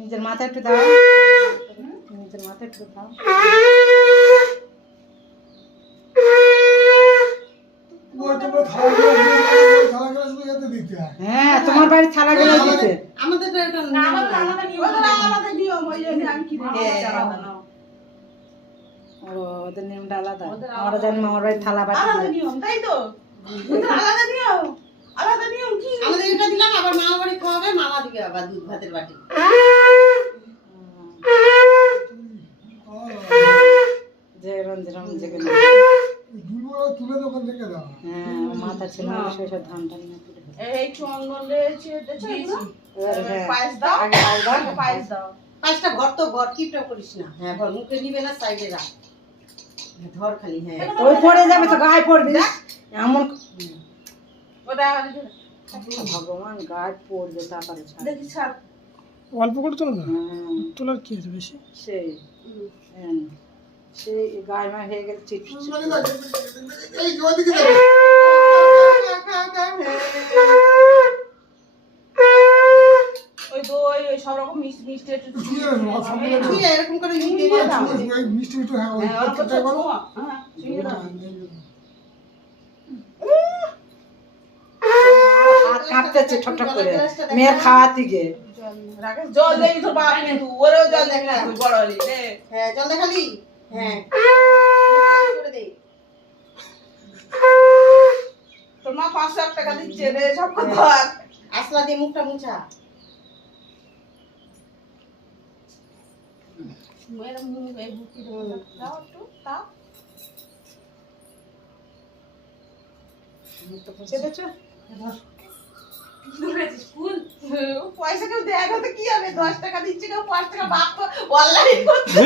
নিজের মাথা একটু দাও, নিজের মাথা একটু দাও। হ্যাঁ, তোমার বাড়ির থালাগুলো দিতে। আমাদের তো এটা আলাদা নিয়ম, ওই জন্য আমি কি ও, ওদের নিয়মটা আলাদা। আমরা জানি মামার বাড়ির থালা বাটি আলাদা নিয়ম, তাই তো? আলাদা নিয়ম, আলাদা নিয়ম কি? আমাদের এটা দিলাম, আবার মামা বাড়ি খাওয়াবে, মামা দিবে আবার দুধ ভাতের বাটি। যেরকম যেগুলো হ্যাঁ, মাথা ছিল সেসব ধান টান এই চন্দন রয়েছে, পায়েস দাও, পায়েস দাও। পাঁচটা ঘর তো ঘর, কিপটা করিস না। হ্যাঁ, ঘর মুখে নিবে না, সাইডে রাখ, ধর খালি। হ্যাঁ, ওই পড়ে যাবে তো, গায়ে পড়বি এমন। ওটা ভগবান, গায়ে পড়বে তারপরে দেখি ছাড়। অল্প করে তোলো না, তোলার কি আছে বেশি? সেই সেই গায়ে মা হয়ে গেলে চিট ওই দই, ওই সব রকম মিষ্টি একটু এরকম করে দিয়ে দাও। হাত কাঁপতেছে ঠকঠক করে মেয়ের খাওয়াতে গিয়ে। জল দেই তো বাপ, কিন্তু ওরেও জল দেখ না, তুই বড় হলি রে। হ্যাঁ, জল দেখালি। হ্যাঁ, করে দে। তোর মা 500 টাকা দিচ্ছে রে, সব কথা। আসলা দিয়ে মুখটা মুছা। মেয়েরা মুখ এই বুকি দাও একটু, দাও। পয়সা কেউ দেয় না তো কি হবে? 10 টাকা দিচ্ছে কেউ, 5 টাকা বাপ অনলাইন করছে।